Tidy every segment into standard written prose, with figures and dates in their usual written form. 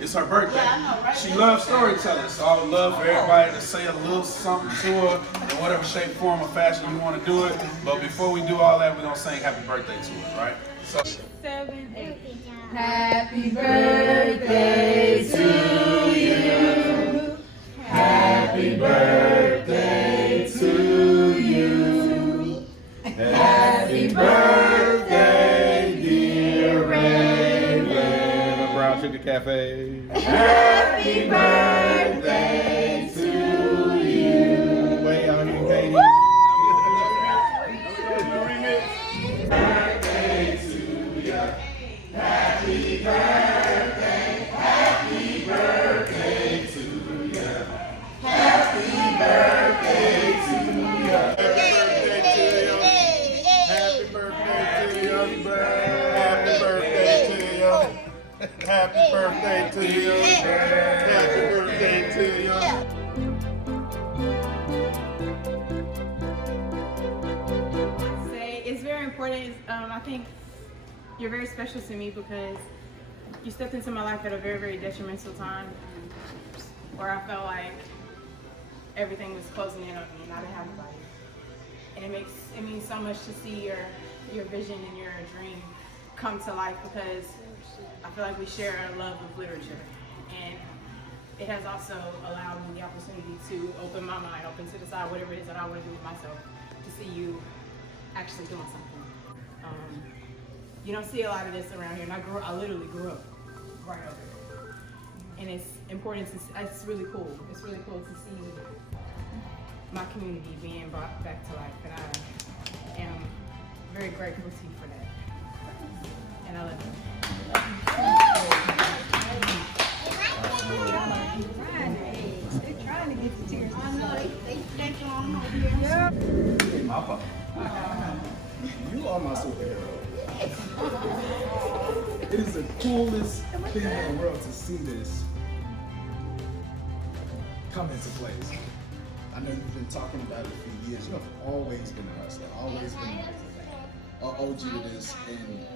It's her birthday. Yeah, I know, right? She loves storytelling, so I would love for everybody to say a little something to her in whatever shape, form, or fashion you want to do it. But before we do all that, we're gonna sing happy birthday to her, right? So 7, 8. Happy birthday to you. Happy birthday to you. Happy birthday, dear Raven. Brown Sugar Cafe. Happy birthday to you. Way out here, Katy. Birthday to you. Happy birthday. Happy birthday to you. Happy birthday to you. Happy birthday to you. Happy birthday to you. Happy birthday to you. Happy birthday to you. Say it's very important. I think you're very special to me because you stepped into my life at a very, very detrimental time where I felt like everything was closing in on me and I didn't have anybody. And it means so much to see your vision and your dream come to life because I feel like we share a love of literature. And it has also allowed me the opportunity to open my mind, open to decide whatever it is that I want to do with myself, to see you actually doing something. You don't see a lot of this around here, and I literally grew up right over there. And it's important to, it's really cool. It's really cool to see my community being brought back to life, and I am very grateful to you for that. And I love you. They're trying to get the tears. I know, they throwing them over here. Papa. You are my superhero. It is the coolest thing in the world to see this come into place. I know you've been talking about it for years. You have always been a hustler, always been an OG to this, and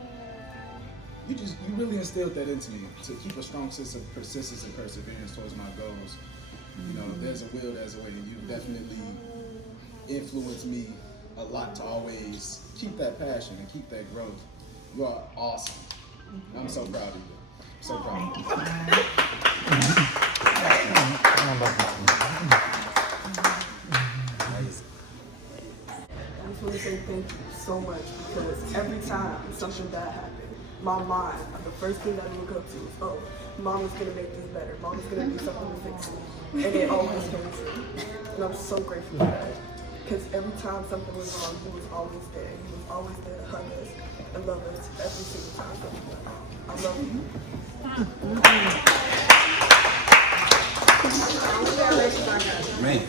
you really instilled that into me to keep a strong sense of persistence and perseverance towards my goals. You know, there's a will, there's a way, and you definitely influenced me a lot to always keep that passion and keep that growth. You are awesome. I'm so proud of you. So proud of you. I just want to say thank you so much because every time something bad happened, my mind, the first thing that I look up to is, oh, Mom is going to make this better. Mom is going to do something to fix it. And it always came true. And I'm so grateful for that. Because every time something was wrong, he was always there. He was always there to hug us and love us every single time something went wrong. I love you. Man.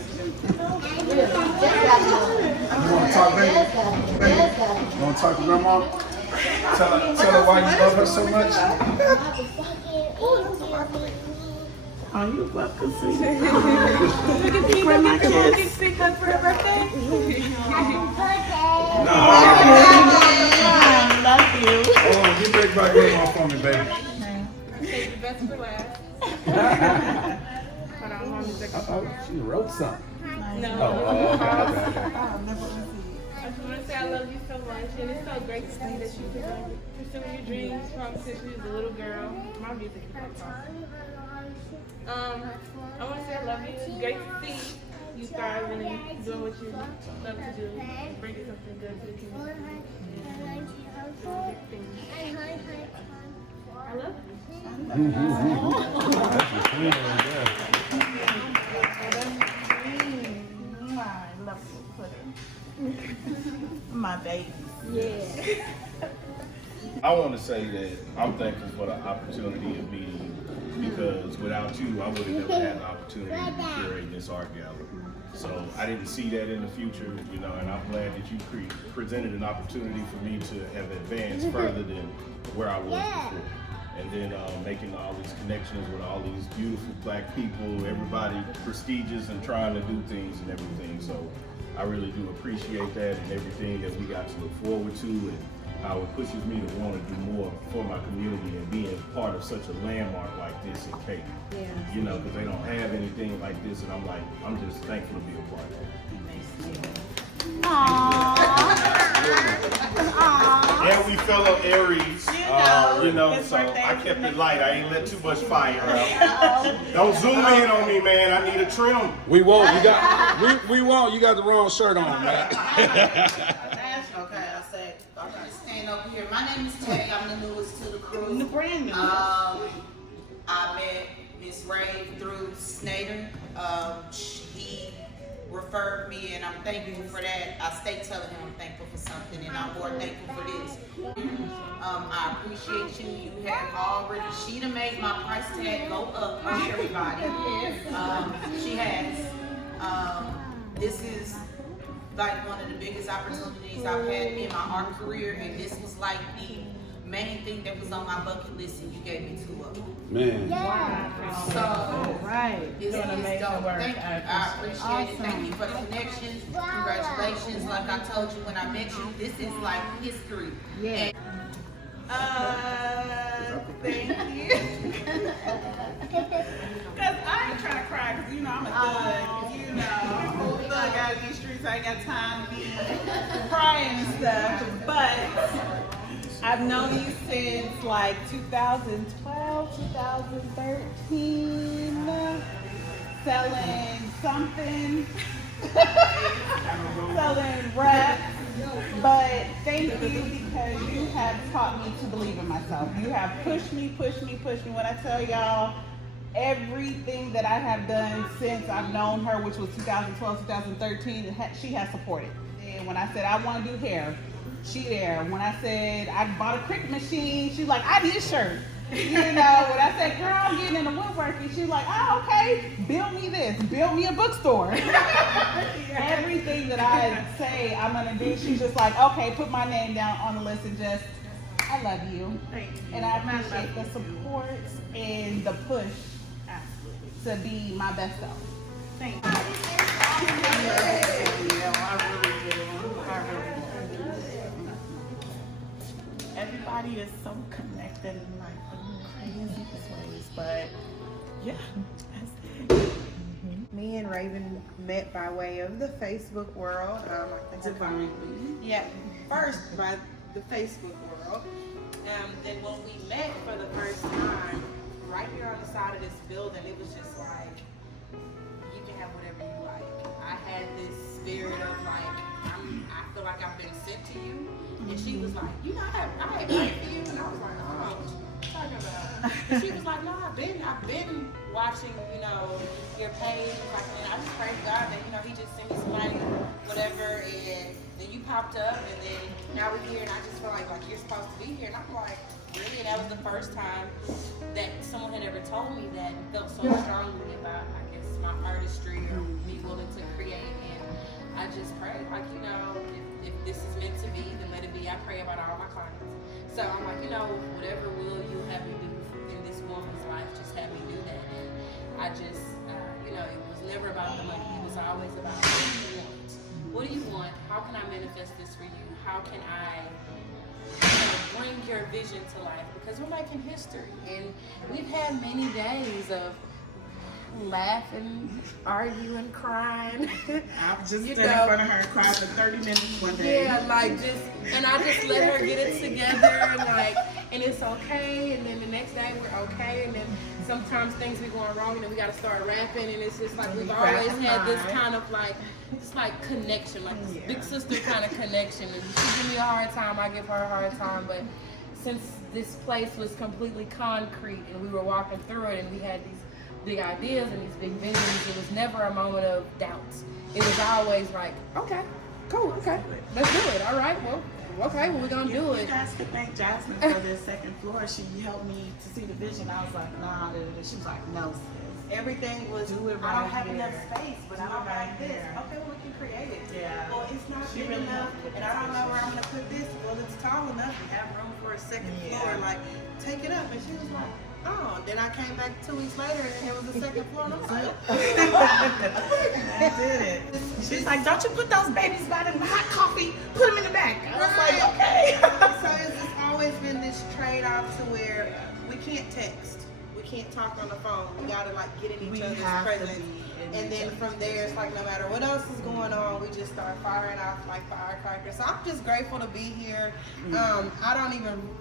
You want to talk, baby? You want to talk to Grandma? Tell her why you love her so much. Oh, you're welcome, sweetie. You can sing her for her birthday. No. I love you. Hold on, get back by Grandma for me, baby. Save the best for last. Hold on, Mommy's like, Oh, she wrote something. no. Oh, okay. I just want to say I love you so much, and it's so great to see that you pursuing your dreams from since you was a little girl. My music is like awesome. I want to say I love you. It's great to see you thriving and doing what you love to do, bringing something good to the community. I love you. I love you. My baby. Yeah. I want to say that I'm thankful for the opportunity of meeting you because without you, I would have never had the opportunity to curate this art gallery. So I didn't see that in the future, you know, and I'm glad that you presented an opportunity for me to have advanced further than where I was before. And then making all these connections with all these beautiful black people, everybody prestigious and trying to do things and everything. So I really do appreciate that and everything that we got to look forward to. And how it pushes me to want to do more for my community and being part of such a landmark like this in Katy. Yeah. You know, because they don't have anything like this, and I'm just thankful to be a part of it. And we fellow Aries, so I kept it light. I ain't let too much fire out. Don't zoom in on me, man. I need a trim. We won't. We won't. You got the wrong shirt on, man. Okay, I said, I gotta stand over here. My name is Tay. I'm the newest to the crew. The brand new. I met Miss Ray through Snyder. He referred me, and I'm thankful for that. I stay telling him I'm thankful for something, and I'm more thankful for this. I appreciate you. You have already, she done made my price tag go up on everybody. She has. This is like one of the biggest opportunities I've had in my art career, and this was like the main thing that was on my bucket list, and you gave me 2 of them. Man. So, Right. it's dope. Thank you. I appreciate it. Thank you for the connections. Congratulations. Like I told you when I met you, this is like history. Yeah. Thank you. Cause I ain't trying to cry, cause you know I'm a thug. You know, I'm a thug out in these streets. I ain't got time to be crying and stuff. But I've known you since like 2012, 2013, selling something, selling rap. But thank you because you have taught me to believe in myself. You have pushed me. When I tell y'all, everything that I have done since I've known her, which was 2012, 2013, she has supported. And when I said I want to do hair, she there. When I said I bought a cricket machine, she's like, I need a shirt. You know, when I said, girl, I'm getting into woodworking, she's like, oh, okay, build me this, build me a bookstore. Everything that I say I'm gonna do, she's just like, okay, put my name down on the list and just, I love you. Thank you. And I appreciate the support and the push to be my best self. Thank you. I really do. Everybody is so connected in like the craziest ways, but yeah, that's it. Me and Raven met by way of the Facebook world. Divinely. Yeah, first by the Facebook world. Then when we met for the first time, right here on the side of this building, it was just like, you can have whatever you like. I had this spirit of like, I feel like I've been sent to you. And she was like, you know, I had prayed for you. And I was like, oh, what you talking about? And she was like, no, I've been watching, you know, your page. Like, and I just pray to God that, you know, he just sent me somebody, whatever. And then you popped up, and then now we're here, and I just feel like you're supposed to be here. And I'm like, really? And that was the first time that someone had ever told me that and felt so strongly about, I guess, my artistry or me willing to create. And I just prayed, like, you know, if this is meant to be, then let it be. I pray about all my clients. So I'm like, you know, whatever will you have me do in this woman's life, just have me do that. And I just, you know, it was never about the money. It was always about what do you want? What do you want? How can I manifest this for you? How can I bring your vision to life? Because we're making history. And we've had many days of laughing, arguing, crying. I just stood in front of her and cried for 30 minutes one day. Yeah, like and I just let her get it together, and it's okay, and then the next day we're okay, and then sometimes things be going wrong, and then we gotta start rapping, and it's just like we've always had this kind of like, it's like connection, like this big sister kind of connection, and she give me a hard time, I give her a hard time, but since this place was completely concrete, and we were walking through it, and we had these big ideas and these big visions, it was never a moment of doubt. It was always like, okay, cool, okay, let's do it. All right, well, okay, well, we're gonna do it. You guys could thank Jasmine for the second floor. She helped me to see the vision. I was like, nah, she was like, no, sis. Everything was, Do it I don't right have here. enough space, but I Do don't it right have this. here. Okay, well, we can create it. Yeah. Well, it's not She big really enough, helped with and the I don't know where I'm vision. gonna put this. Well, it's tall enough. We have room for a second Yeah. floor. Like, take it up. And she was like, oh. Then I came back 2 weeks later, and there was a second floor. And I'm like, I did it. She's like, don't you put those babies by the hot coffee, put them in the back. I was like, okay. So in this trade-off to where we can't text, we can't talk on the phone. We gotta like get in each other's presence. And then from there, it's like no matter what else is going on, we just start firing off like firecrackers. So I'm just grateful to be here. I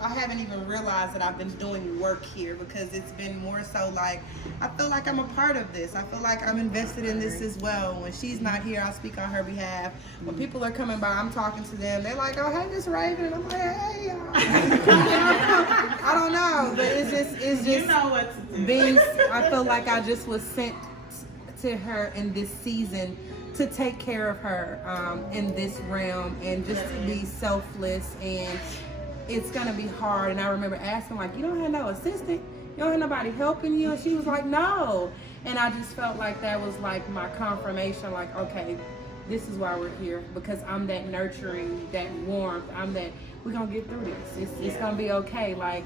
haven't even realized that I've been doing work here because it's been more so like, I feel like I'm a part of this. I feel like I'm invested in this as well. When she's not here, I'll speak on her behalf. When people are coming by, I'm talking to them. They're like, oh, hey, Miss Raven. And I'm like, hey, y'all. I don't know, but it's just You know what to do. being, I feel like I just was sent to her in this season to take care of her in this realm and just to be selfless. And it's gonna be hard. And I remember asking, like, you don't have no assistant? You don't have nobody helping you? And she was like, no. And I just felt like that was like my confirmation, like, okay, this is why we're here, because I'm that nurturing, that warmth. I'm that, we're gonna get through this. It's gonna be okay. Like,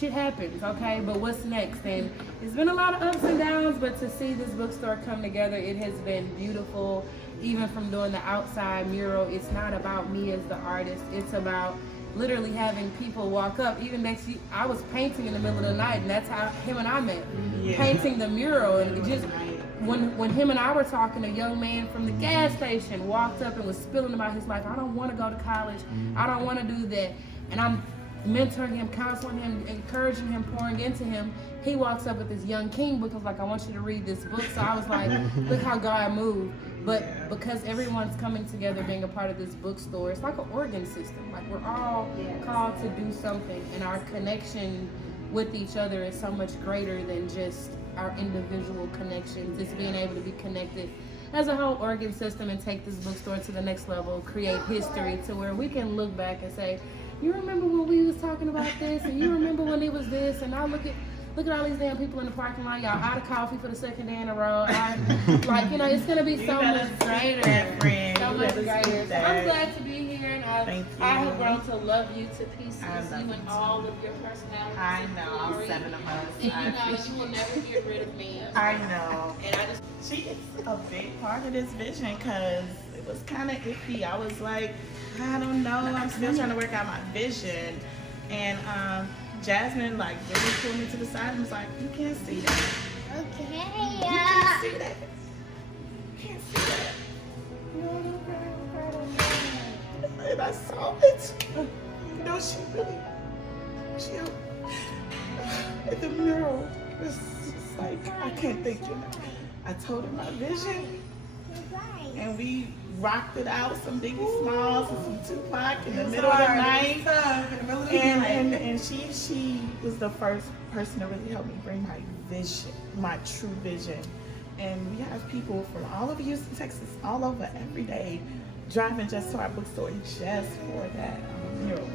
shit happens, okay? But what's next? And it's been a lot of ups and downs, but to see this bookstore come together, it has been beautiful. Even from doing the outside mural, it's not about me as the artist. It's about literally having people walk up. Even next year, I was painting in the middle of the night, and that's how him and I met. Yeah. Painting the mural, and it just when him and I were talking, a young man from the gas station walked up and was spilling about his life. I don't want to go to college. I don't want to do that. And I'm mentoring him, counseling him, encouraging him, pouring into him. He walks up with this young king book. I was like, I want you to read this book. So I was like, look how God moved. But because everyone's coming together, being a part of this bookstore, it's like an organ system. Like, we're all called to do something, and our connection with each other is so much greater than just our individual connections. It's being able to be connected as a whole organ system and take this bookstore to the next level, create history to where we can look back and say, you remember when we was talking about this, and you remember when it was this, and now look at all these damn people in the parking lot. Y'all out of coffee for the second day in a row. Like, you know, it's gonna be so much greater. So much greater. So I'm glad to be here, and I have grown to love you to pieces. You and all of your personality. I know, all 7 of us. And you know, you will never get rid of me. I know. And I just, She is a big part of this vision because it was kind of iffy. I was like, I don't know. I'm still trying to work out my vision. And Jasmine like really pulled me to the side and was like, you can't see that. Okay. You can't see that. You can't see that. You don't look right. And I saw it. You know, at the mural, it's just like, I can't thank you enough. I told her my vision, and we rocked it out, some Biggie Smalls and some Tupac in the middle of the night. And she was the first person to really help me bring my vision, my true vision. And we have people from all over Houston, Texas, all over every day, driving just to our bookstore just for that mural.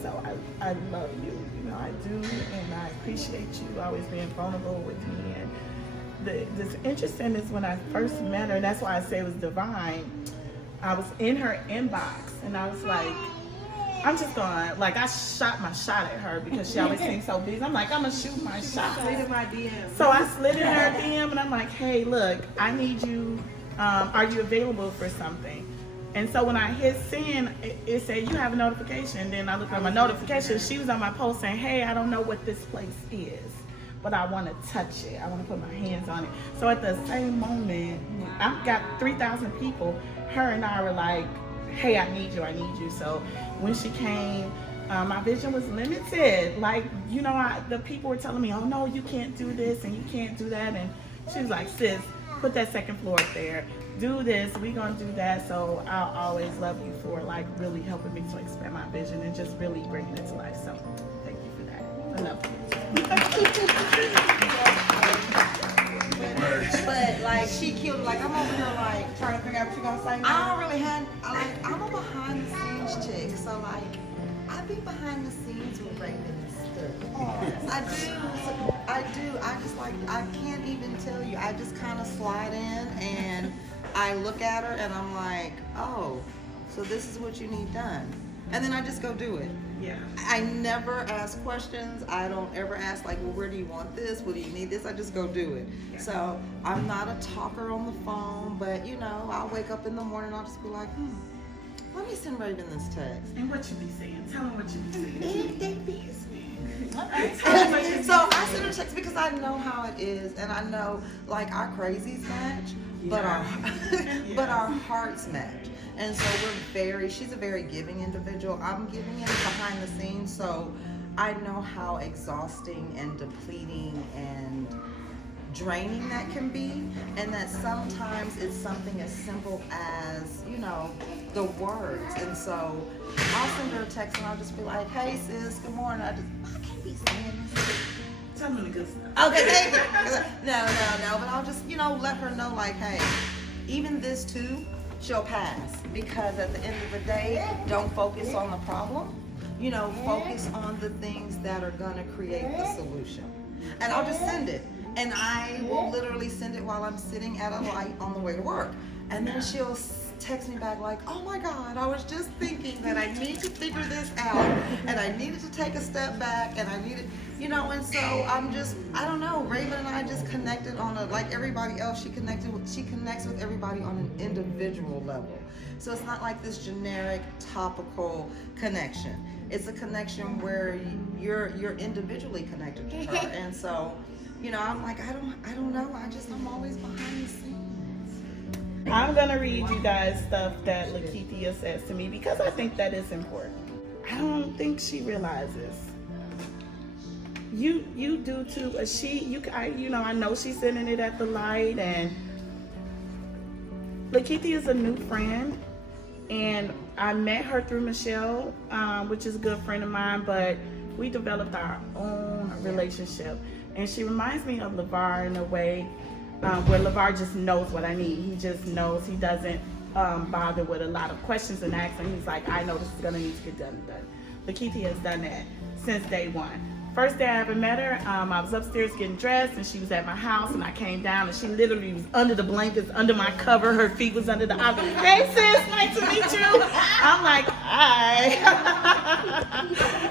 So I love you, you know, I do, and I appreciate you always being vulnerable with me. And this interesting is when I first met her, and that's why I say it was divine. I was in her inbox, and I was like, I'm just going, like, I shot my shot at her because she always seems so busy. I'm like, I'm gonna shoot my shot. So I slid in her DM, and I'm like, hey, look, I need you. Are you available for something? And so when I hit send, it said, you have a notification. Then I looked at my notification. She was on my post saying, hey, I don't know what this place is, but I want to touch it. I want to put my hands on it. So at the same moment, I've got 3,000 people. Her and I were like, hey, I need you. So when she came, my vision was limited. Like, you know, the people were telling me, oh no, you can't do this and you can't do that. And she was like, sis, put that second floor up there. Do this, we gonna do that. So I'll always love you for like really helping me to expand my vision and just really bringing it to life. So thank you for that. I love you. But like she killed, like I'm over here like trying to figure out what you gonna say. I don't really have, I'm a behind the scenes chick, so like I be behind the scenes with Raven and stuff. I do. I just like, I can't even tell you. I just kind of slide in and I look at her and I'm like, oh, so this is what you need done. And then I just go do it. Yeah. I never ask questions. I don't ever ask like, well, where do you want this? What do you need this? I just go do it. Yeah. So I'm not a talker on the phone, but you know, I'll wake up in the morning, I'll just be like, let me send Raven this text. And what you be saying? Tell them what you be saying. They busy. Okay. So I send her a text because I know how it is, and I know like our crazies match, but but our hearts match. And so she's a very giving individual. I'm giving it behind the scenes, so I know how exhausting and depleting and draining that can be, and that sometimes it's something as simple as, the words. And so I'll send her a text and I'll just be like, hey sis, good morning. I can't be saying this. Tell me the good stuff. Okay, thank you. No, but I'll just, let her know like, hey, even this too, she'll pass. Because at the end of the day, don't focus on the problem. Focus on the things that are gonna create the solution. And I'll just send it. And I will literally send it while I'm sitting at a light on the way to work. And then she'll text me back like, oh my God, I was just thinking that I need to figure this out, and I needed to take a step back, and I needed, and so I don't know, Raven and I just connected on like everybody else, she connects with everybody on an individual level. So it's not like this generic, topical connection. It's a connection where you're individually connected to her. And so, I'm like, I don't know, I'm always behind the scenes. I'm gonna read you guys stuff that Lakeithia says to me because I think that is important. I don't think she realizes. You do too. I know she's sending it at the light, and Lakeithia is a new friend, and I met her through Michelle, which is a good friend of mine, but we developed our own relationship, and she reminds me of LeVar in a way. Where LeVar just knows what I need. He just knows. He doesn't bother with a lot of questions and asks, and he's like, I know this is gonna need to get done. Lakeithia has done that since day one. First day I ever met her, I was upstairs getting dressed, and she was at my house, and I came down, and she literally was under the blankets, under my cover. Her feet was under the house. Hey sis, nice to meet you. I'm like, hi.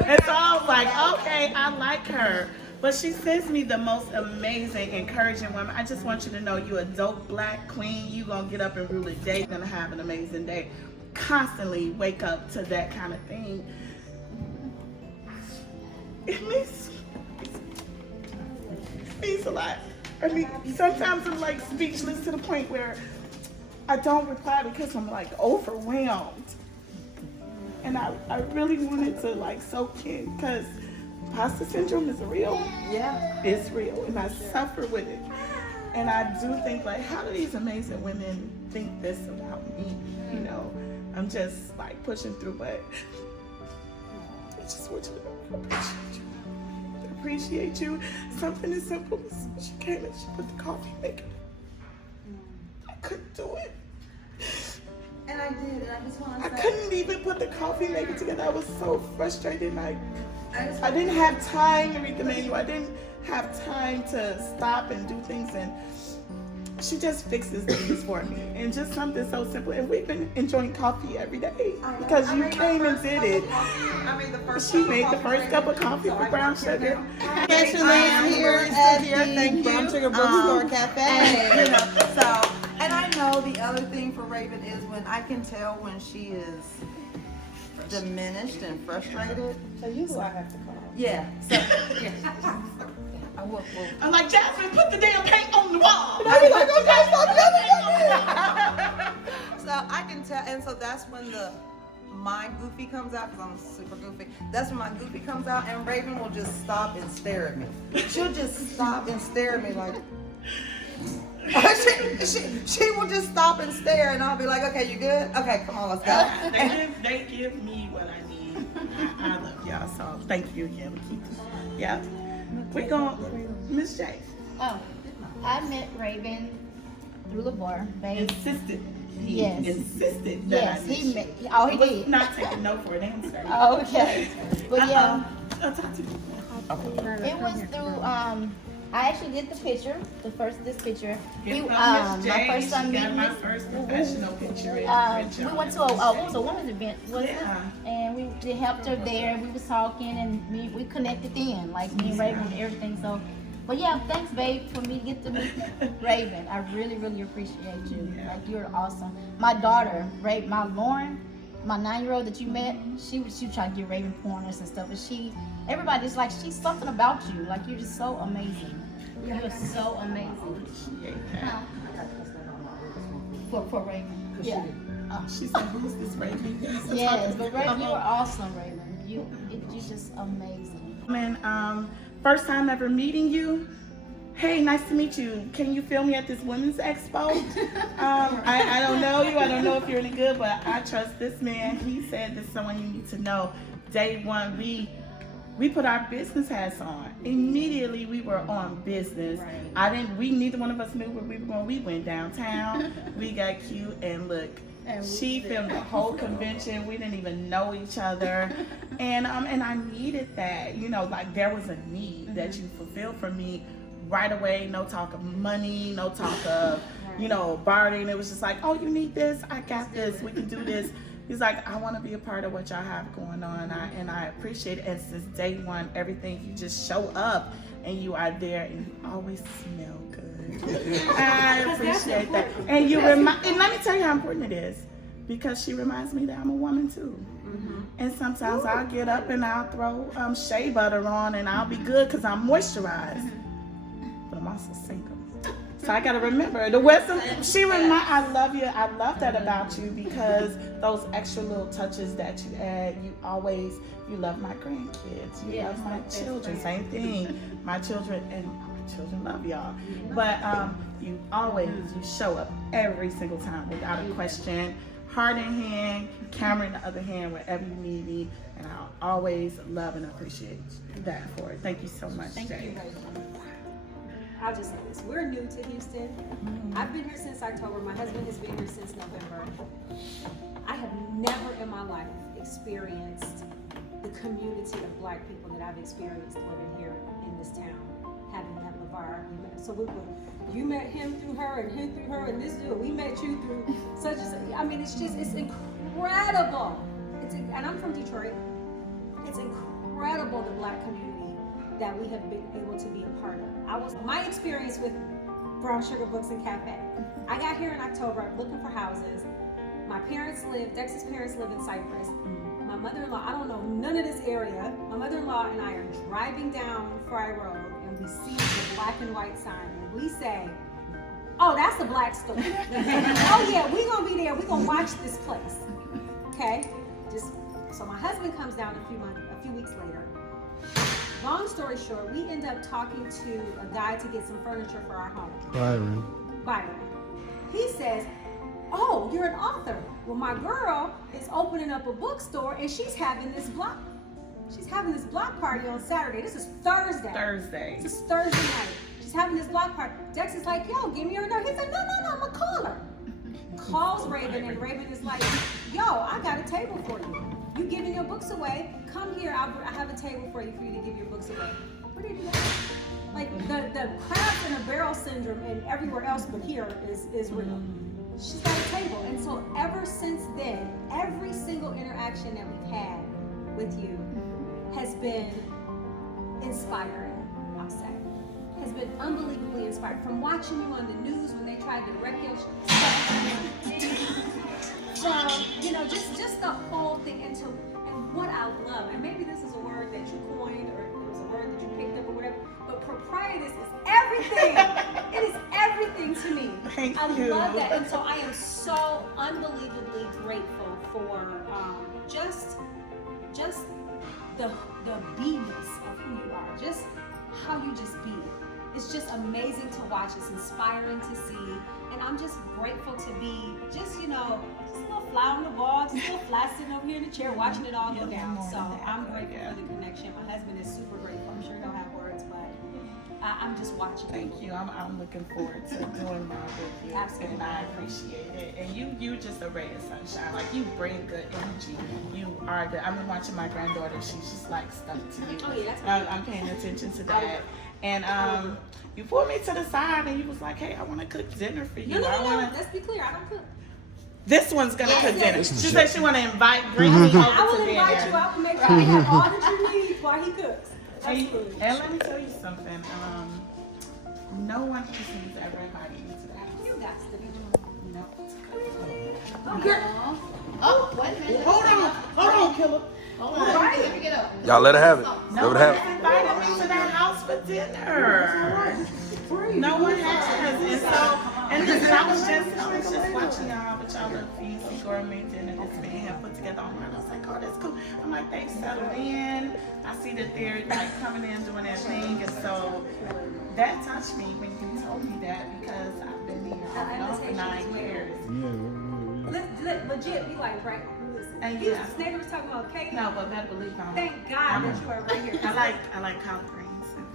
And so I was like, okay, I like her. But she sends me the most amazing, encouraging women. I just want you to know you're a dope black queen. You're going to get up and rule the day. You're going to have an amazing day. Constantly wake up to that kind of thing. It means a lot. I mean, sometimes I'm like speechless to the point where I don't reply because I'm like overwhelmed. And I really wanted to like soak in because imposter syndrome is real. Yeah. It's real, and I suffer with it. And I do think like, how do these amazing women think this about me? I'm just like pushing through, but I just want you to know I appreciate you. Something as simple as she came and she put the coffee maker. I couldn't do it. And I did, and I just want to say, I couldn't even put the coffee maker together. I was so frustrated. I didn't have time to read the manual. I didn't have time to stop and do things, and she just fixes things for me. And just something so simple. And we've been enjoying coffee every day because you came and did it. She made the first cup of coffee with brown sugar. I'm here at the Brown Sugar Bookstore Cafe. And I know the other thing for Raven is when I can tell when she is diminished and frustrated. So you who I have to call. Yeah. So yeah. I'm like, Jasmine, put the damn paint on the wall. I'll be like, okay, stop. So I can tell, and so that's when my goofy comes out, because I'm super goofy. That's when my goofy comes out, and Raven will just stop and stare at me. She'll just stop and stare at me like. She will just stop and stare, and I'll be like, okay, you good? Okay, come on, let's go. They give me what I need. I love y'all, so thank you again. Yeah. We're going, Miss J. Oh, I met Raven through LeVar. Insisted. He Yes. insisted that Yes, I met he you. met. Oh, he I was did. not taking no for an answer. Okay. But yeah, Talk to me. it was through, I actually did the picture, this picture. Give We, up Miss J. my first time She got meeting my Miss- first professional picture. we went to a women's event, was it? Yeah. And we helped her there. We was talking, and we connected then, like me and Raven and everything. So, but yeah, thanks, babe, for me to get to meet Raven. I really, really appreciate you. Yeah. Like, you're awesome. My daughter, my Lauren, my 9-year-old that you met, she was trying to get Raven pointers and stuff, and everybody's like, she's something about you. Like, you're just so amazing. You're so amazing. Huh? For Raven. Yeah. She said, who's this Raven? Yes, but Raven, you are awesome, Raven. You're just amazing. First time ever meeting you. Hey, nice to meet you. Can you film me at this women's expo? I don't know you. I don't know if you're any good, but I trust this man. He said this is someone you need to know. Day one, we put our business hats on. Immediately, we were on business. Right. Neither one of us knew where we were going. We went downtown. We got cute, and look, she filmed the whole convention. We didn't even know each other, and I needed that. You know, like there was a need that you fulfilled for me right away. No talk of money, no talk of bartering. It was just like, oh, you need this, I got this, we can do this. He's like, I want to be a part of what y'all have going on, and I appreciate it. And since day one, everything, you just show up and you are there, and you always smell good. I appreciate that. And and let me tell you how important it is, because she reminds me that I'm a woman too. And sometimes I'll get up and I'll throw shea butter on, and I'll be good because I'm moisturized. But I'm also single. So I gotta remember the wisdom. I love you. I love that about you, because those extra little touches that you add, you love my grandkids. You love my children. Same thing. My children love y'all. But you show up every single time without a question. Heart in hand, camera in the other hand, wherever you need me. And I'll always love and appreciate that for it. Thank you so much, Thank Jay. you, Raven. I'll just say this. We're new to Houston. I've been here since October. My husband has been here since November. I have never in my life experienced the community of Black people that I've experienced living here in this town, having met LeVar. You met him through her, and him through her, and this dude, we met you through such and such. I mean, it's incredible. And I'm from Detroit. It's incredible, the Black community that we have been able to be a part of. My experience with Brown Sugar Books and Cafe. I got here in October looking for houses. Dex's parents live in Cypress. My mother-in-law, I don't know none of this area. My mother-in-law and I are driving down Fry Road, and we see the black and white sign, and we say, oh, that's a Black store. Oh yeah, we're gonna be there, we're gonna watch this place. Okay? So my husband comes down a few weeks later. Long story short, we end up talking to a guy to get some furniture for our home. Byron. He says, oh, you're an author. Well, my girl is opening up a bookstore, and she's having this block party on Saturday. This is Thursday. This is Thursday night. She's having this block party. Dex is like, yo, give me her number. He said, no, I'm gonna call her. Calls Raven, and Raven is like, yo, I got a table for you. You giving your books away? Come here, I have a table for you to give your books away. Where did you do that? Like the crabs in a barrel syndrome and everywhere else but here is real. She's got a table. And so ever since then, every single interaction that we've had with you has been inspiring, I'll say. Has been unbelievably inspiring. From watching you on the news when they tried to wreck your stuff. From, just the whole thing, and what I love, and maybe this is a word that you coined, or it was a word that you picked up or whatever, but proprietus is everything. It is everything to me. I love that, and so I am so unbelievably grateful for just the be-ness of who you are, just how you just be. It's just amazing to watch. It's inspiring to see. And I'm just grateful to be just a little fly on the wall, just a little fly sitting over here in the chair watching it all go down. So I'm grateful for the connection. My husband is super grateful. I'm sure he'll have words, but I'm just watching. Thank you. I'm looking forward to doing more with you. Absolutely. And I appreciate it. And you just a ray of sunshine. Like, you bring good energy. You are good. I've been watching my granddaughter. She's just like stuck to you. Oh yeah, that's I'm paying attention to that. And you pulled me to the side and you was like, hey, I want to cook dinner for you. No. Let's be clear. I don't cook. This one's going to cook dinner. She said she want to bring me over to dinner. I will invite you. I will make sure you have all that you need while he cooks. Absolutely. And let me tell you something. No one receives everybody into the house. You got to be doing no. Oh, girl. Oh, wait a minute. Hold on, killer. Hold on. Let me get up. Y'all let her have it. Let her have it. Invited me to their house for dinner. No one has. And so, and listen, I was just watching y'all with y'all little fancy gourmet dinner this man had put together online. I was like, oh, that's cool. I'm like, they've settled in. I see that they're like coming in doing their thing, and so that touched me when you told me that because I've been here off and on for 9 years. Legit, be like, right, listen. And Yeah. Snader was talking about Katy. No, but better believe I'm. Thank God that you are right here. I like collard greens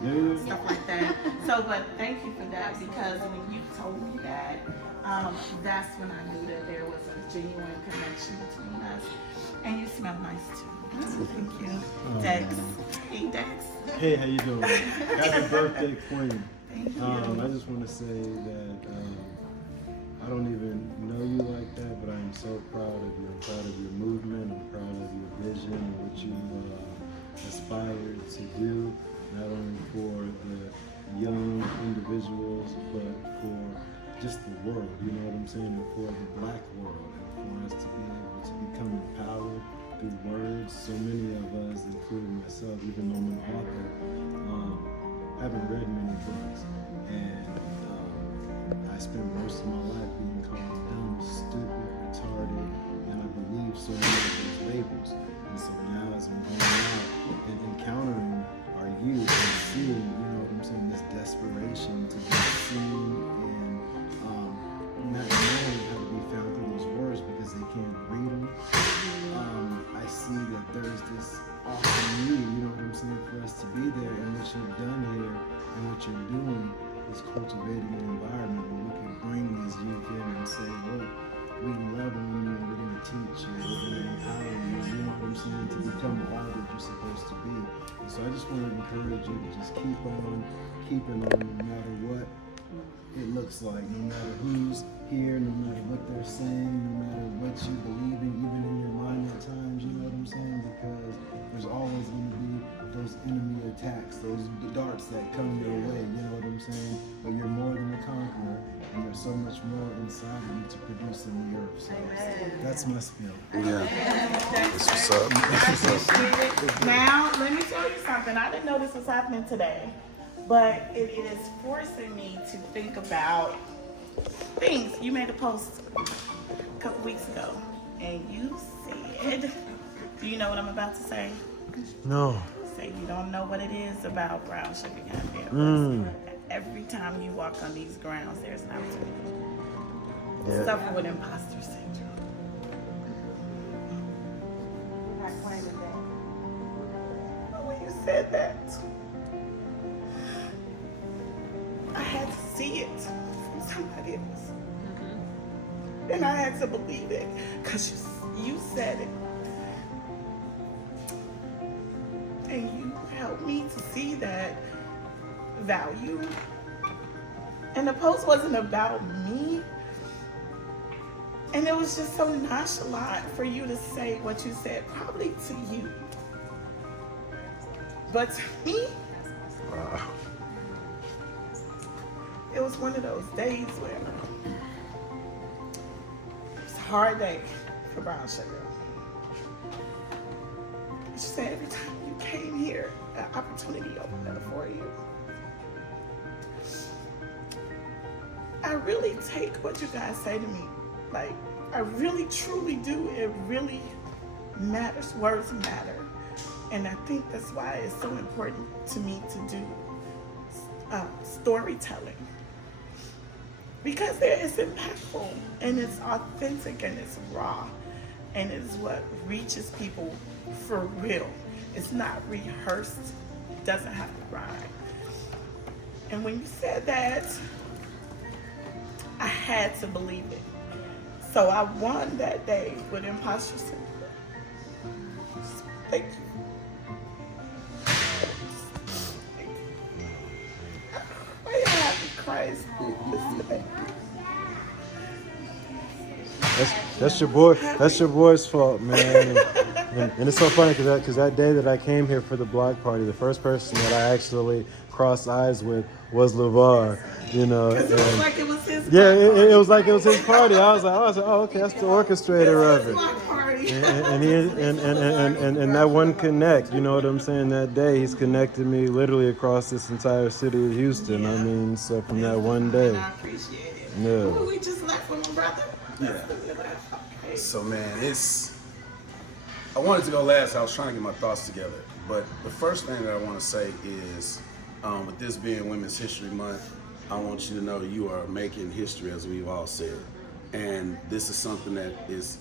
and stuff like that. So, but thank you for that because when you told me that, that's when I knew that there was a genuine connection between us. And you smell nice too. So thank you, Dex. Hey, Dex. Hey, how you doing? Happy birthday, Queen. Thank you. I just want to say that I don't even know you like that, but I am so proud of you. I'm proud of your movement. I'm proud of your vision and what you aspired to do, not only for the young individuals, but for just the world, you know what I'm saying, and for the black world, and for us to be able to become empowered through words. So many of us, including myself, even though I'm an author, haven't read many books, and I spent most of my life being called dumb, stupid, retarded, and I believe so many of those labels. And so now as I'm going out and encountering our youth and seeing, you know what I'm saying, this desperation to be seen and not knowing how to be found through those words because they can't read them, I see that there's this awesome need, you know what I'm saying, for us to be there, and what you've done here and what you're doing is cultivating an environment where we can bring these youth in and say, look, we love on you and we're going to teach you, we're going to empower you, you know what I'm saying, to become all that you're supposed to be. And so I just want to encourage you to just keep on keeping on no matter what it looks like, no matter who's here, no matter what they're saying, no matter what you believe in, even in your mind at times, you know what I'm saying, because there's always going to be those enemy attacks, those darts that come your way, you know what I'm saying? But you're more than a conqueror, and there's so much more inside of you to produce in the earth. So that's my spiel. Yeah. That's what's up. That's what's up. Now, let me tell you something. I didn't know this was happening today, but it is forcing me to think about things. You made a post a couple weeks ago, and you said, do you know what I'm about to say? No. Say you don't know what it is about brown sugar goddamn. Every time you walk on these grounds, there's an opportunity. Yeah. Suffer with imposter syndrome. But when you said that, I had to see it from somebody else. And I had to believe it because you said it. And you helped me to see that value. And the post wasn't about me. And it was just so nonchalant for you to say what you said, probably to you. But to me, it was one of those days where it's a hard day for brown sugar. She said every time you came here, an opportunity opened up for you. I really take what you guys say to me. Like, I really, truly do. It really matters. Words matter. And I think that's why it's so important to me to do storytelling. Because it's impactful, and it's authentic, and it's raw, and it's what reaches people for real. It's not rehearsed. It doesn't have to rhyme. And when you said that, I had to believe it. So I won that day with imposter syndrome. Thank you. Why you happy Christ? That's your boy. That's your boy's fault, man. And it's so funny because that day that I came here for the block party, the first person that I actually cross eyes with was LeVar, you know. It was like it was his Yeah, party. it was like it was his party. I was like, oh, okay, that's the orchestrator of it. My party. And that one connect, you know what I'm saying? That day, he's connected me literally across this entire city of Houston. Yeah. I mean, so from that one day. And I appreciate it. Yeah. Ooh, we just left with my brother. Yeah. Okay. So man, I wanted to go last. I was trying to get my thoughts together. But the first thing that I want to say is, with this being Women's History Month, I want you to know you are making history, as we've all said. And this is something that is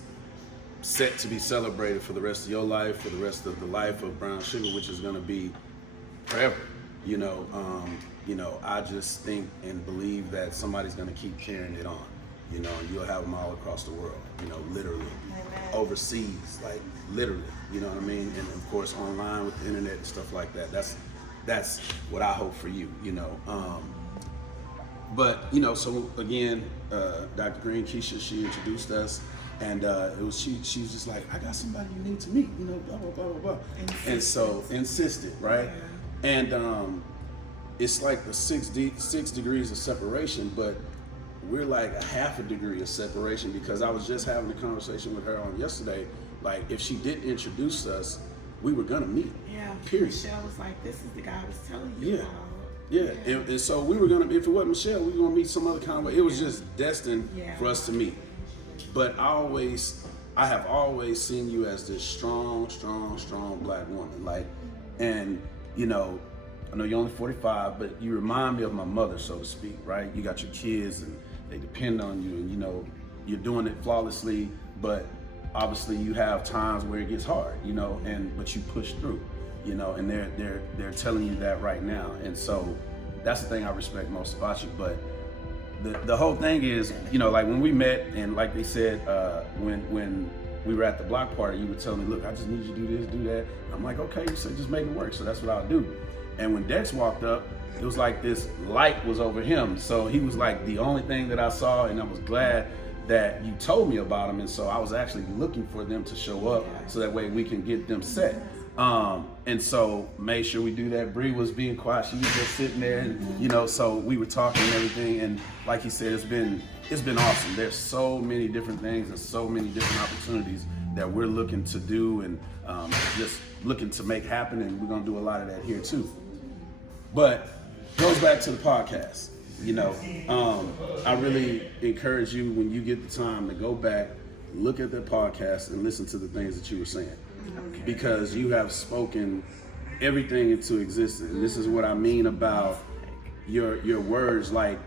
set to be celebrated for the rest of your life, for the rest of the life of Brown Sugar, which is going to be forever. You know, I just think and believe that somebody's going to keep carrying it on. You know, and you'll have them all across the world, you know, literally. Overseas, like literally, you know what I mean? And of course online with the internet and stuff like that. That's what I hope for you, you know. But, you know, so again, Dr. Green, Keisha, she introduced us, and she was just like, I got somebody you need to meet, you know, blah, blah, blah, blah, blah. And so insisted, right? Yeah. And it's like the 6 degrees of separation, but we're like a half a degree of separation, because I was just having a conversation with her on yesterday. Like, if she didn't introduce us, we were gonna meet. Yeah. Period. Michelle was like, this is the guy I was telling you about. Yeah. And so we were gonna, if it wasn't Michelle, we were gonna meet some other kind of way. It was just destined for us to meet. But I have always seen you as this strong Black woman. Like, and you know, I know you're only 45, but you remind me of my mother, so to speak, right? You got your kids and they depend on you, and you know, you're doing it flawlessly, but obviously you have times where it gets hard, you know, but you push through, you know, and they're telling you that right now. And so that's the thing I respect most about you. But the whole thing is, you know, like when we met, and like they said, when we were at the block party, you would tell me, look, I just need you to do this, do that. I'm like, okay, you said just make it work, so that's what I'll do. And when Dex walked up, it was like this light was over him. So he was like the only thing that I saw, and I was glad that you told me about him. And so I was actually looking for them to show up so that way we can get them set. And so made sure we do that. Bree was being quiet. She was just sitting there, and you know, so we were talking and everything. And like he said, it's been awesome. There's so many different things and so many different opportunities that we're looking to do, and just looking to make happen. And we're gonna do a lot of that here too. But goes back to the podcast. You know, I really encourage you, when you get the time, to go back, look at the podcast, and listen to the things that you were saying. Okay. Because you have spoken everything into existence. And this is what I mean about your words. Like,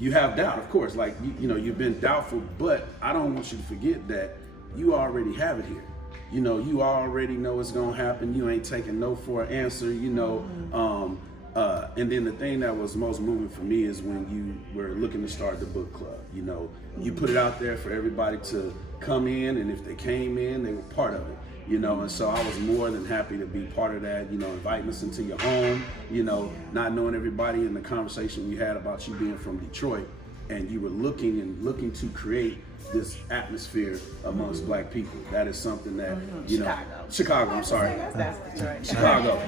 you have doubt, of course. Like, you know, you've been doubtful, but I don't want you to forget that you already have it here. You know, you already know it's gonna happen. You ain't taking no for an answer, you know. And then the thing that was most moving for me is when you were looking to start the book club. You know, you put it out there for everybody to come in, and if they came in, they were part of it. You know, and so I was more than happy to be part of that, you know, inviting us into your home, you know, not knowing everybody, in the conversation we had about you being from Detroit, and you were looking to create this atmosphere amongst Black people. That is something that, you know, Chicago, I'm sorry. That's right. Chicago.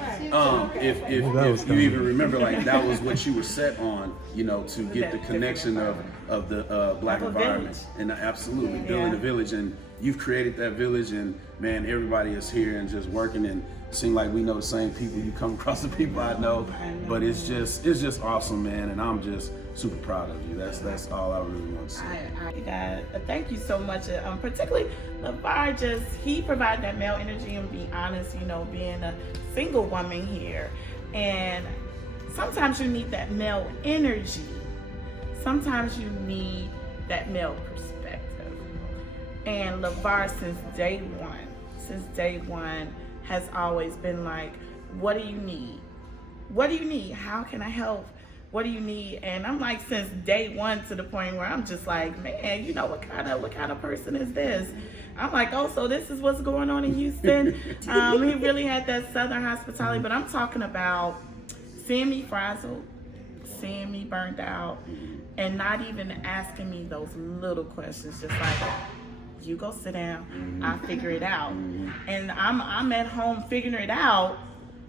If you even remember, like, that was what you were set on, you know, to get the connection of the Black environment. And absolutely, building a village. And you've created that village, and man, everybody is here and just working, and seem like we know the same people. You come across the people I know, but it's just awesome, man. And I'm just super proud of you. That's all I really want to say. Thank you so much. Particularly LeVar, he provided that male energy, and be honest, you know, being a single woman here. And sometimes you need that male energy. Sometimes you need that male perspective. And LeVar, since day one, has always been like, what do you need? What do you need? How can I help? What do you need? And I'm like, since day one, to the point where I'm just like, man, you know, what kind of person is this? I'm like, oh, so this is what's going on in Houston. He really had that Southern hospitality, but I'm talking about seeing me frazzled, seeing me burned out, and not even asking me those little questions, just like, you go sit down, I'll figure it out. And I'm at home figuring it out.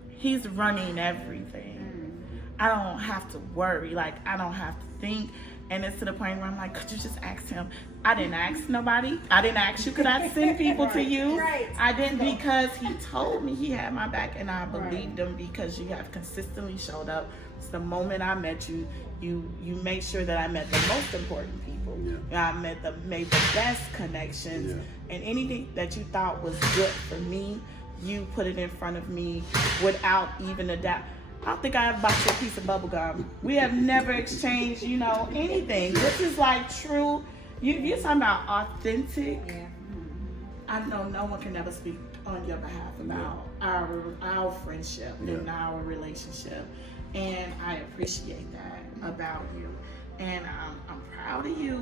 He's running everything. I don't have to worry. Like, I don't have to think. And it's to the point where I'm like, could you just ask him? I didn't ask nobody. I didn't ask you, could I send people to you? Right. I didn't, because he told me he had my back, and I believed him because you have consistently showed up. It's the moment I met you, you made sure that I met the most important people. I made the best connections, and anything that you thought was good for me, you put it in front of me without even a doubt. I don't think I ever bought you a piece of bubble gum. We have never exchanged, anything. This is like true. You're talking about authentic. Yeah. I know no one can ever speak on your behalf about our friendship and our relationship, and I appreciate that about you. And I'm proud of you,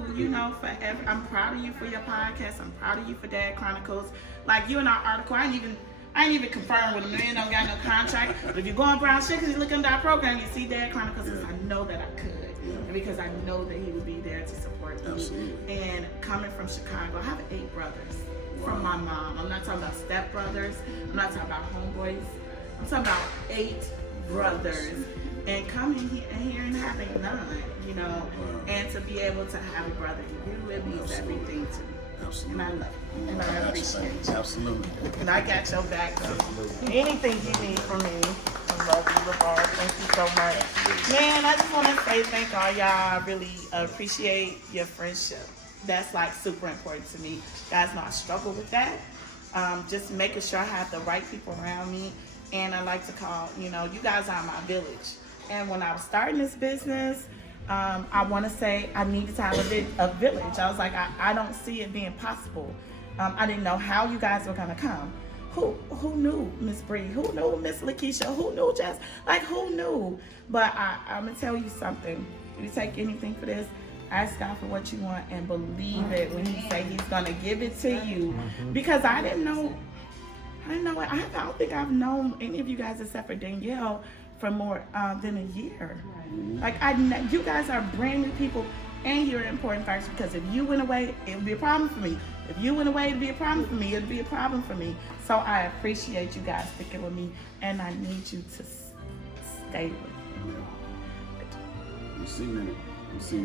forever. I'm proud of you for your podcast. I'm proud of you for Dad Chronicles. Like, you in our article, I ain't even confirmed with him. Man, don't got no contract. But if you go on Brown Sugar, you look under our program, you see Dad Chronicles, because I know that I could. And because I know that he would be there to support me. Absolutely. And coming from Chicago, I have 8 brothers from my mom. I'm not talking about stepbrothers. I'm not talking about homeboys. I'm talking about 8 brothers. And coming here and having none, and to be able to have a brother to you, it means everything to me. Absolutely. And I love you. And I appreciate you. Absolutely. And I got your back. Anything you need from me, I love you, LeVar. Thank you so much. Man, I just want to say thank all y'all. I really appreciate your friendship. That's like super important to me. You guys know I struggle with that. Just making sure I have the right people around me. And I like to call, you guys are my village. And when I was starting this business, I want to say I needed to have a village. I was like, I don't see it being possible. I didn't know how you guys were going to come. Who knew Miss Bree? Who knew Miss Lakeisha? Who knew Jess? Like, who knew? But I'm going to tell you something. If you take anything for this, ask God for what you want and believe it when he say he's going to give it to you. Because I didn't know it. I don't think I've known any of you guys except for Danielle for more than a year. Like, you guys are brand new people, and you're important first, because if you went away, it would be a problem for me. If you went away, it'd be a problem for me. It'd be a problem for me. So I appreciate you guys sticking with me, and I need you to stay with me. You've seen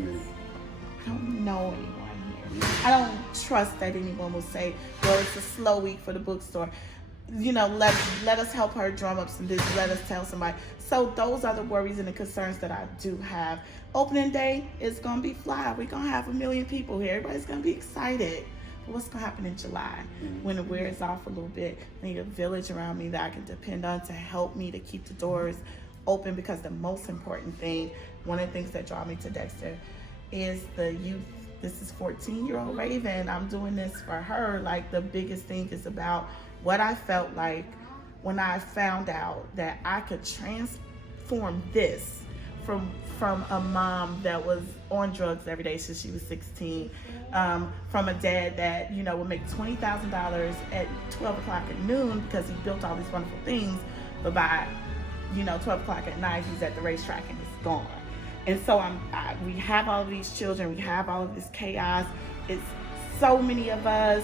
it. I don't know anyone here. I don't trust that anyone will say, well, it's a slow week for the bookstore. Let us help her drum up some business. Let us tell somebody. So those are the worries and the concerns that I do have. Opening day is going to be fly. We're going to have 1 million people here. Everybody's going to be excited. But what's going to happen in July when it wears off a little bit? I need a village around me that I can depend on to help me to keep the doors open, because the most important thing, one of the things that draw me to Dexter is the youth. This is 14-year-old Raven. I'm doing this for her. Like, the biggest thing is about what I felt like when I found out that I could transform this from a mom that was on drugs every day since she was 16, from a dad that, would make $20,000 at 12 o'clock at noon because he built all these wonderful things, but by, 12 o'clock at night, he's at the racetrack and it's gone. And so we have all of these children, we have all of this chaos. It's so many of us.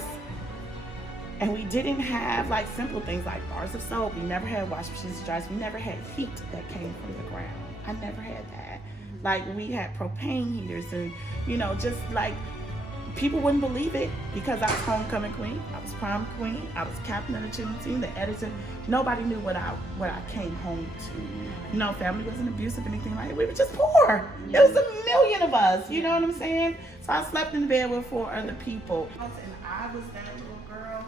And we didn't have like simple things like bars of soap. We never had wash machines, dryers. We never had heat that came from the ground. I never had that. Like, we had propane heaters, and just like, people wouldn't believe it because I was homecoming queen, I was prom queen, I was captain of the cheerleading team, the editor. Nobody knew what I came home to. Family wasn't abusive or anything like that. We were just poor. It was 1 million of us. You know what I'm saying? So I slept in the bed with 4 other people. And I was that little girl.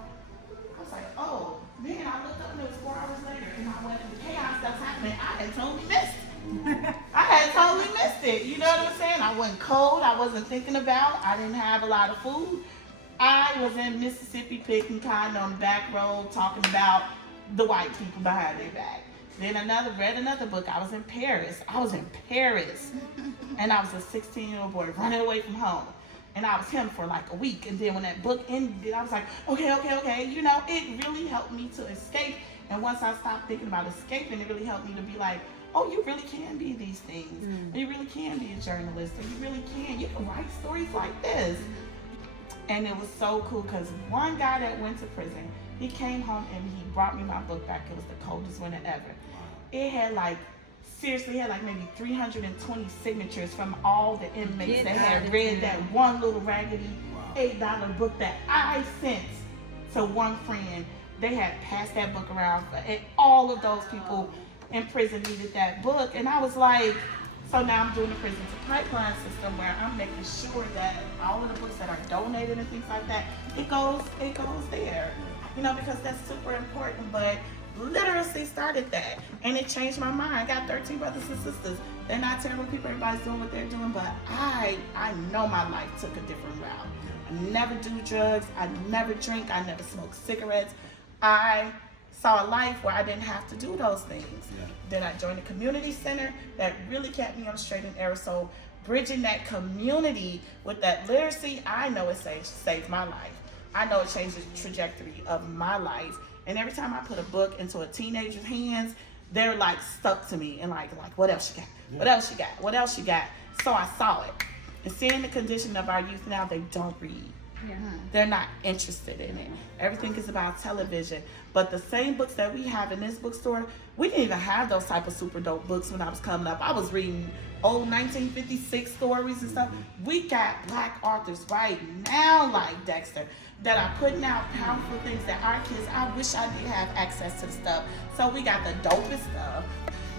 I was like, oh, man, I looked up and it was 4 hours later, and I went into chaos that's happening. I had totally missed it. I had totally missed it. You know what I'm saying? I wasn't cold. I wasn't thinking about. I didn't have a lot of food. I was in Mississippi picking cotton on the back road, talking about the white people behind their back. Then read another book. I was in Paris. And I was a 16-year-old boy running away from home. And I was him for like a week. And then when that book ended, I was like, okay. It really helped me to escape. And once I stopped thinking about escaping, it really helped me to be like, oh, you really can be these things. You really can be a journalist. And you really can. You can write stories like this. And it was so cool because one guy that went to prison, he came home and he brought me my book back. It was the coldest winter ever. It had like seriously had like maybe 320 signatures from all the inmates Get that out had of read here. that one little raggedy $8 book that I sent to one friend. They had passed that book around, and all of those people in prison needed that book. And I was like, so now I'm doing the prison to pipeline system where I'm making sure that all of the books that are donated and things like that, it goes there. You know, because that's super important. But literacy started that, and it changed my mind. I got 13 brothers and sisters. They're not terrible people. Everybody's doing what they're doing, but I know my life took a different route. I never do drugs. I never drink. I never smoke cigarettes. I saw a life where I didn't have to do those things. Yeah. Then I joined a community center that really kept me on the straight and narrow. So bridging that community with that literacy, I know it saved my life. I know it changed the trajectory of my life. And every time I put a book into a teenager's hands, they're like stuck to me and like what else you got? Yeah. What else you got? What else you got? So I saw it. And seeing the condition of our youth now, they don't read. Yeah. They're not interested in it. Everything is about television. But the same books that we have in this bookstore, we didn't even have those type of super dope books when I was coming up. I was reading old 1956 stories and stuff. We got Black authors right now like Dexter that are putting out powerful things that our kids, I wish I did have access to the stuff. So we got the dopest stuff.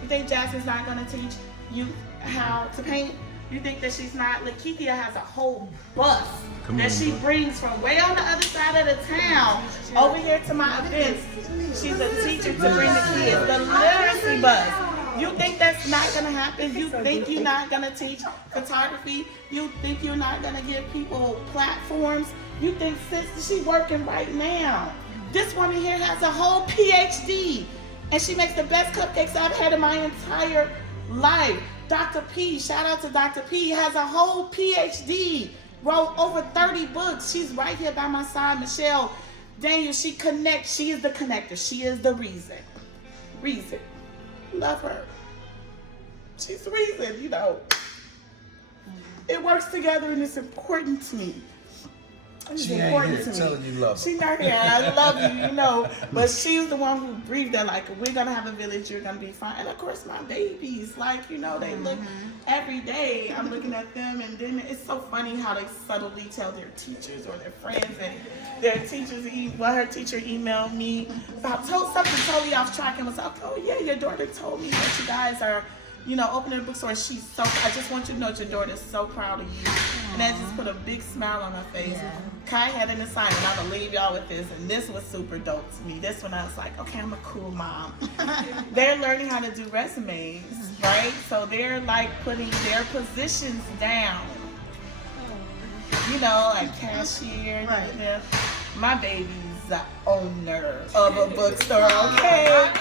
You think Jasmine's not gonna teach you how to paint? You think that she's not? Lakeithia has a whole bus that she brings from way on the other side of the town over here to my events. She's a teacher to bring the kids. The literacy bus. You think that's not gonna happen? You think you're not gonna teach photography? You think you're not gonna give people platforms? You think she's working right now? This woman here has a whole PhD, and she makes the best cupcakes I've had in my entire life. Dr. P, shout out to Dr. P, has a whole PhD, wrote over 30 books. She's right here by my side. Michelle Daniel, she connects. She is the connector. She is the reason. Love her. She's the reason, you know. It works together and it's important to me. She ain't here telling you love her. She's not here. I love you, you know. But she's the one who breathed that, like, we're going to have a village, you're going to be fine. And, of course, my babies, like, you know, they look every day. I'm looking at them, and then it's so funny how they subtly tell their teachers or their friends. And their teachers, her teacher emailed me about something totally off track and was like, oh, yeah, your daughter told me that you guys are, you know, opening a bookstore. She's so, I just want you to know that your daughter is so proud of you. And that just put a big smile on her face. Yeah. Kai had an assignment. I'm gonna leave y'all with this, and this was super dope to me. This one I was like, okay, I'm a cool mom. They're learning how to do resumes, right? So they're like putting their positions down. You know, like cashier. Right. My baby's the owner of a bookstore, okay?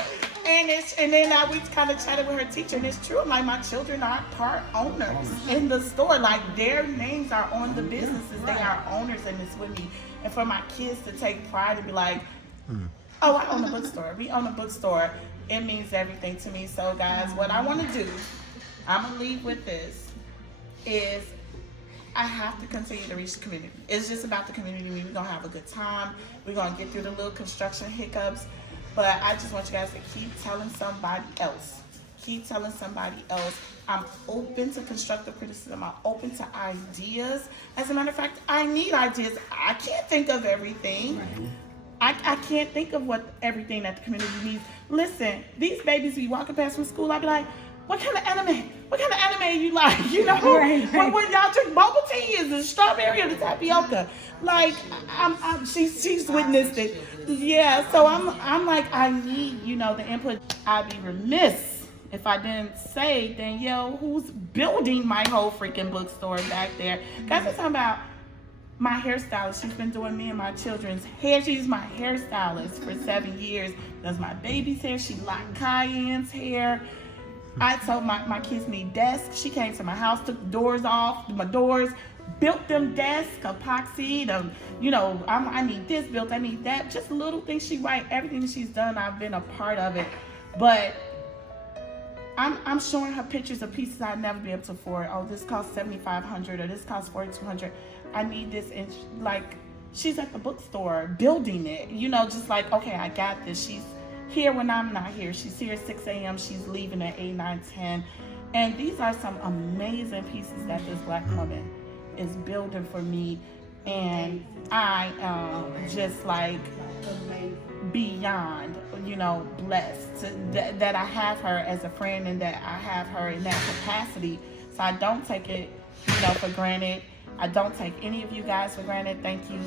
And then we kind of chatted with her teacher, and it's true. Like, my children are part owners in the store. Like, their names are on the businesses. They are owners in this with me. And for my kids to take pride and be like, oh, I own a bookstore. We own a bookstore. It means everything to me. So, guys, what I want to do, I'm going to leave with this, is I have to continue to reach the community. It's just about the community. We're going to have a good time. We're going to get through the little construction hiccups. But I just want you guys to keep telling somebody else. Keep telling somebody else. I'm open to constructive criticism. I'm open to ideas. As a matter of fact, I need ideas. I can't think of everything. I can't think of everything that the community needs. Listen, these babies be walking past from school, I'd be like, what kind of anime? What kind of anime you like? You know, when y'all drink bubble tea, is the strawberry or the tapioca? Like, she's witnessed it. Yeah, so I'm like, I need, you know, the input. I'd be remiss if I didn't say, Danielle, who's building my whole freaking bookstore back there. Guys, we're talking about my hairstylist. She's been doing me and my children's hair. She's my hairstylist for 7 years. Does my baby's hair. She locked Cayenne's hair. I told my kids need desks. She came to my house, took the doors off, my doors, built them desks, epoxy, them, you know, I need this built, I need that. Just little things she write, everything that she's done, I've been a part of it. But I'm showing her pictures of pieces I'd never be able to afford. Oh, this costs $7,500 or this costs $4,200. I need this, and she's at the bookstore building it. You know, just like, okay, I got this. She's here when I'm not here. She's here at 6 a.m. She's leaving at 8, 9, 10. And these are some amazing pieces that this Black woman is building for me. And I am just like beyond, blessed that I have her as a friend and that I have her in that capacity. So I don't take it, for granted. I don't take any of you guys for granted. Thank you,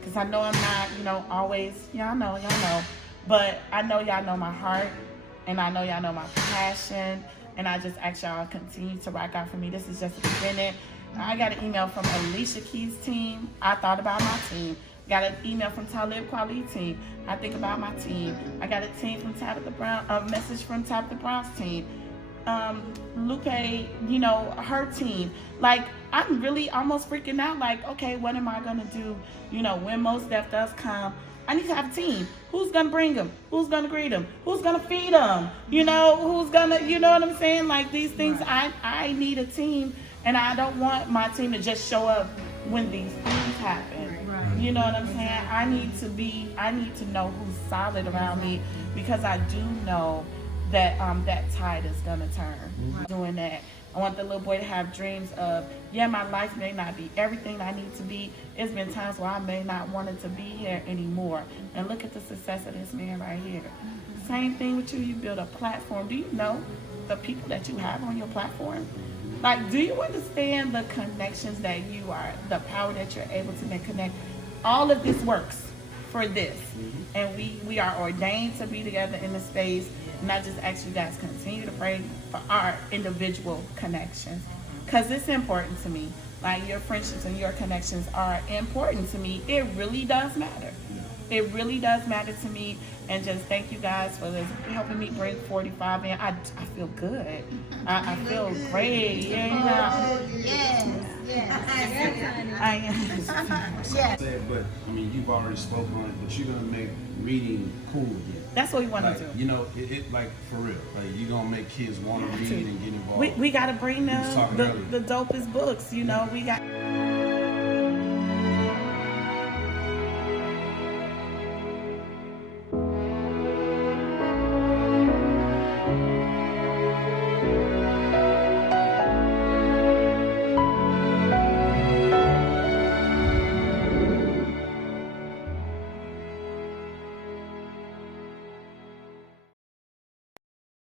because I know I'm not, always, y'all know. But I know y'all know my heart, and I know y'all know my passion, and I just ask y'all to continue to rock out for me. This is just the beginning. I got an email from Alicia Keys' team. I thought about my team. Got an email from Talib Kweli team. I think about my team. I got a team from Tabitha Brown, a message from Tabitha Brown's team. Lupe, her team. Like, I'm really almost freaking out. Like, okay, what am I gonna do? When Mos Def does come, I need to have a team. Who's gonna bring them? Who's gonna greet them? Who's gonna feed them? Who's gonna, what I'm saying? Like, these things, right. I need a team, and I don't want my team to just show up when these things happen. Right. You know what I'm saying? I need to know who's solid around me, because I do know that that tide is gonna turn. Right. Doing that. I want the little boy to have dreams of, my life may not be everything I need to be. It's been times where I may not want it to be here anymore. And look at the success of this man right here. Same thing with you. You build a platform. Do you know the people that you have on your platform? Like, do you understand the connections that you are, the power that you're able to connect? All of this works for this. And we are ordained to be together in the space. And I just ask you guys continue to pray for our individual connections, because it's important to me. Like, your friendships and your connections are important to me. It really does matter. It really does matter to me. And just thank you guys for this, helping me bring 45 in. I feel good. I feel great. Yes. I am. Yes. But I mean, you've already spoken on it, but you're gonna make reading cool again. That's what we want to do. It like, for real. Like, you're gonna make kids want to read and get involved. We got to bring them the dopest books. We got.